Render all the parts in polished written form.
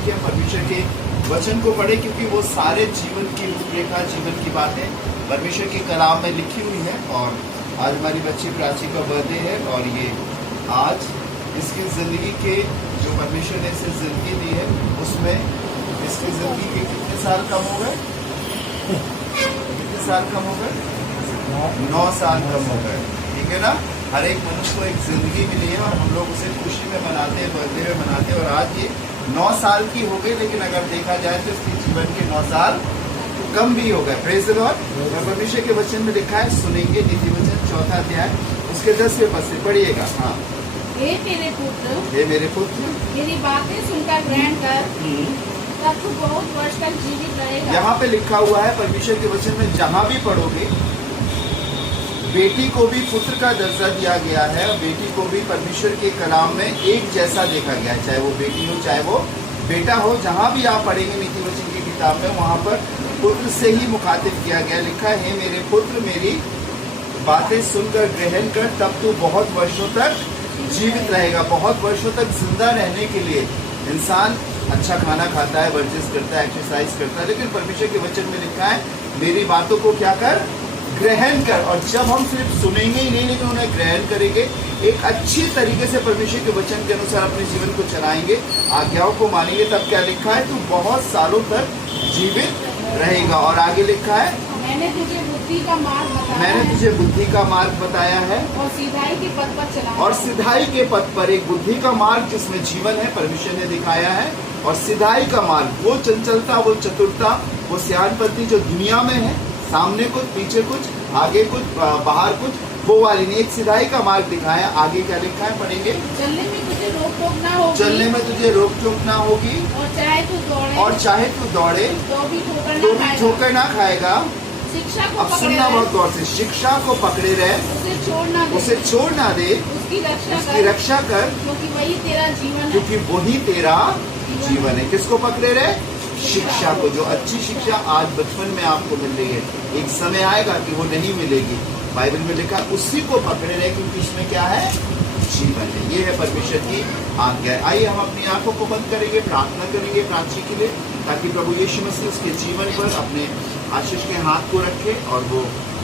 कि हम परमेश्वर के वचन को पढ़े, क्योंकि वो सारे जीवन की रूपरेखा, जीवन की बातें परमेश्वर के कलाम में लिखी हुई है। और आज हमारी बच्ची प्राची का बर्थडे है, और ये आज इसकी ज़िंदगी के जो परमेश्वर ने इसे ज़िंदगी दी है उसमें इसकी ज़िंदगी के कितने साल कम हो गए? कितने साल कम हो गए? 9 साल कम हो गए। ठीक है ना। हर एक मनुष्य को एक ज़िंदगी मिली है और हम लोग उसे खुशी में मनाते हैं, बर्थडे में मनाते हैं। और आज ये 9 साल की हो गई, लेकिन अगर देखा जाए तो इसके जीवन के 9 साल कम भी हो गए। Praise the Lord. परमेश्वर के वचन में लिखा है, सुनेंगे नीति वचन 4 अध्याय उसके 10वें पद से पढ़िएगा। हाँ। हे मेरे पुत्र, हे मेरे पुत्र, मेरी बातें सुनकर ग्रहण कर, तब तू बहुत वर्ष तक जीवित रहेगा। यहाँ पे लिखा हुआ है परमेश्वर के वचन में, जहाँ भी पढ़ोगे, बेटी को भी पुत्र का दर्जा दिया गया है और बेटी को भी परमेश्वर के कलाम में एक जैसा देखा गया है, चाहे वो बेटी हो चाहे वो बेटा हो। जहाँ भी आप पढ़ेंगे नीति वचन की किताब में, वहाँ पर पुत्र से ही मुखातिब किया गया। लिखा है, मेरे पुत्र मेरी बातें सुनकर ग्रहण कर, तब तू बहुत वर्षों तक जीवित रहेगा। बहुत वर्षों तक जिंदा रहने के लिए इंसान अच्छा खाना खाता है, वर्जिश करता है, एक्सरसाइज करता है, लेकिन परमेश्वर के वचन में लिखा है, मेरी बातों को क्या कर? ग्रहण कर। और जब हम सिर्फ सुनेंगे ही नहीं, लेकिन उन्हें ग्रहण करेंगे, एक अच्छी तरीके से परमेश्वर के वचन के अनुसार अपने जीवन को चलाएंगे, आज्ञाओं को मानेंगे, तब क्या लिखा है? तू बहुत सालों तक जीवित रहेगा। और आगे लिखा है, मैंने तुझे बुद्धि का मार्ग बताया मैंने तुझे बुद्धि का मार्ग बताया है और सिधाई के पद पर चलाया। और सिधाई के पद पर, एक बुद्धि का मार्ग जिसमें जीवन है परमेश्वर ने दिखाया है, और सिधाई का मार्ग, वो चंचलता, वो चतुरता, वो सियानपंती जो दुनिया में है, सामने कुछ, पीछे कुछ, आगे कुछ, बाहर कुछ, वो वाली नहीं, एक सिधाई का मार्ग दिखाया। आगे क्या लिखा है? पढ़ेंगे। चलने में तुझे रोक टोक ना होगी, चलने में तुझे रोक टोक ना होगी, और चाहे तू दौड़े, तो भी खाएगा। ठोकर ना खाएगा। शिक्षा को अब पकड़े सुनना रहे, बहुत गौर से, शिक्षा को पकड़े रहे, उसे छोड़ ना दे, उसकी उसकी रक्षा कर, क्योंकि वही तेरा जीवन है। क्योंकि वही तेरा जीवन है। किसको पकड़े रहे? शिक्षा को। जो अच्छी शिक्षा आज बचपन में आपको मिल रही है, एक समय आएगा कि वो नहीं मिलेगी। बाइबल में लिखा, उसी को पकड़े रहे, क्योंकि इसमें क्या है? जीवन है। ये है परमेश्वर की आज्ञा। आइए हम अपनी आंखों को बंद करेंगे, प्रार्थना करेंगे प्राची के लिए, ताकि प्रभु यीशु मसीह उसके जीवन पर अपने आशीष के हाथ को रखे और वो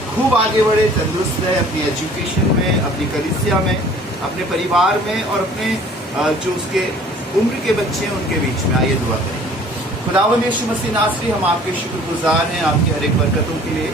खूब आगे बढ़े, तंदुरुस्त रहे अपनी एजुकेशन में, अपनी कलीसिया में, अपने परिवार में, और अपने जो उसके उम्र के बच्चे हैं उनके बीच में। आइए दुआ करें। खुदावंद यीशु मसीह नासरी, हम आपके शुक्रगुजार हैं आपकी हर एक बरकतों के लिए।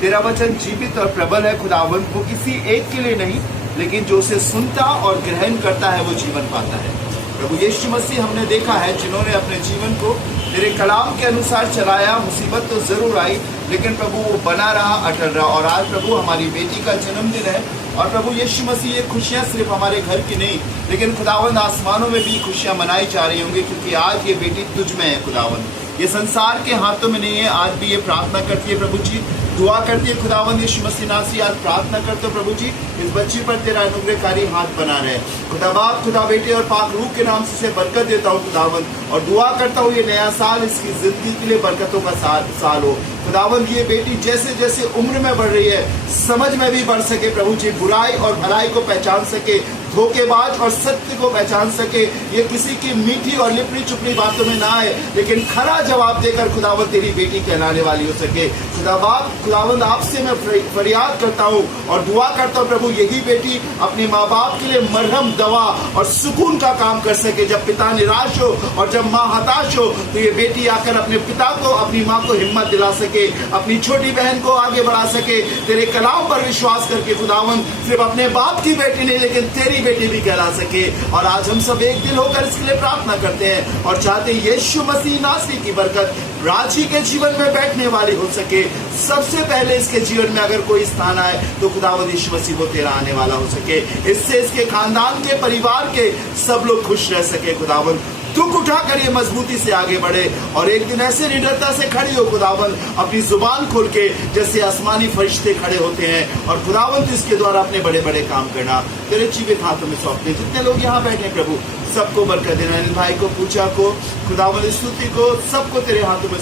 तेरा वचन जीवित और प्रबल है खुदावंद, वो किसी एक के लिए नहीं, लेकिन जो उसे सुनता और ग्रहण करता है वो जीवन पाता है। प्रभु यीशु मसीह, हमने देखा है जिन्होंने अपने जीवन को तेरे कलाम के अनुसार चलाया, मुसीबत तो जरूर आई, लेकिन प्रभु वो बना रहा, अटल रहा। और आज प्रभु हमारी बेटी का जन्मदिन है, और प्रभु यीशु मसीह, ये खुशियाँ सिर्फ हमारे घर की नहीं, लेकिन खुदावंद आसमानों में भी खुशियाँ मनाई जा रही होंगी, क्योंकि आज ये बेटी तुझ में है खुदावंद। ये संसार के हाथों में नहीं है। आज भी ये प्रार्थना करती है प्रभु जी, दुआ करती है खुदावंद यीशु मसीह नासरी, आज प्रार्थना करते हो प्रभु जी, इस बच्ची पर तेरा अनुग्रहकारी हाथ बना रहे। खुदा बाप, खुदा बेटे और पाक रूह के नाम से बरकत देता हूँ खुदावंद, और दुआ करता हूँ ये नया साल इसकी जिंदगी के लिए बरकतों का साल हो खुदावंद। ये बेटी जैसे जैसे उम्र में बढ़ रही है, समझ में भी बढ़ सके प्रभु जी, बुराई और भलाई को पहचान सके, धोखेबाज और सत्य को पहचान सके, ये किसी की मीठी और लिपड़ी चुपड़ी बातों में ना आए, लेकिन खरा जवाब देकर खुदावंद तेरी बेटी कहलाने वाली हो सके। खुदा बाप, खुदावंद आपसे मैं फरियाद करता हूँ और दुआ करता हूँ प्रभु, यही बेटी अपने माँ बाप के लिए मरहम, दवा और सुकून का काम कर सके। जब पिता निराश हो और जब माँ हताश हो, तो ये बेटी आकर अपने पिता को, अपनी माँ को हिम्मत दिला सके, अपनी छोटी बहन को आगे बढ़ा सके, तेरे कलाम पर विश्वास करके खुदावंद सिर्फ अपने बाप की बेटी नहीं, लेकिन तेरी बेटी भी कहला सके। और आज हम सब एक दिल होकर इसके लिए प्रार्थना करते हैं और चाहते हैं यीशु मसीह नासरी की बरकत राजी के जीवन में बैठने वाली हो सके। सबसे पहले इसके जीवन में अगर कोई स्थान आए तो खुदावंद यीशु मसीह वो तेरा आने वाला हो सके, इससे इसके खानदान के, परिवार के सब लोग खुश रह सके। खुदावंद दुख उठाकर ये मजबूती से आगे बढ़े और एक दिन ऐसे निडरता से खड़ी हो खुदावंद, अपनी जुबान खोल के जैसे आसमानी फरिश्ते खड़े होते हैं, और खुदावंद इसके द्वारा अपने बड़े बड़े काम करना तेरे जीवित हाथों में सौंपते। जितने लोग यहाँ बैठे प्रभु, सबको बरकत देना। अनिल भाई को, पूजा को, खुदावंद स्तुति को, सबको तेरे हाथों में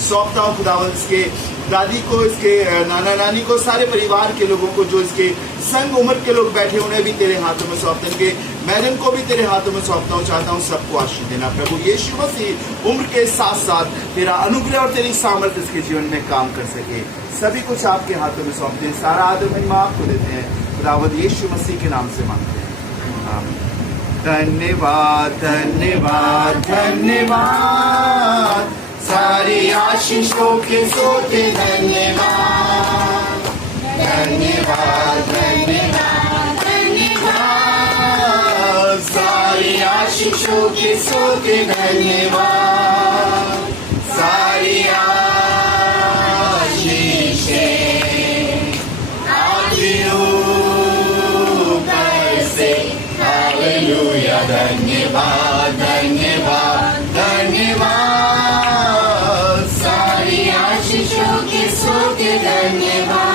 सौंपता हूँ खुदावंद। इसके दादी को, इसके नाना नानी को, सारे परिवार के लोगों को, जो इसके संग उम्र के लोग बैठे उन्हें भी तेरे हाथों में सौंपते हैं। इनके मैडम को भी तेरे हाथों में सौंपता हूँ। चाहता हूँ सबको आशीष देना प्रभु यीशु मसीह। उम्र के साथ साथ तेरा अनुग्रह और तेरी सामर्थ्य इसके जीवन में काम कर सके। सभी कुछ आपके हाथों में सौंपते हैं। सारा आदर महिमा आपको देते हैं। खुदावंद यीशु मसीह के नाम से मांगते हैं, आमीन। धन्यवाद धन्यवाद धन्यवाद, सारी आशीषों के सोते धन्यवाद। धन्यवाद धन्यवाद धन्यवाद, सारी आशीषों के सोते धन्यवाद। सारी हालेलुया। धन्यवाद धन्यवाद धन्यवाद, सारी आशीषों के सोते धन्यवाद।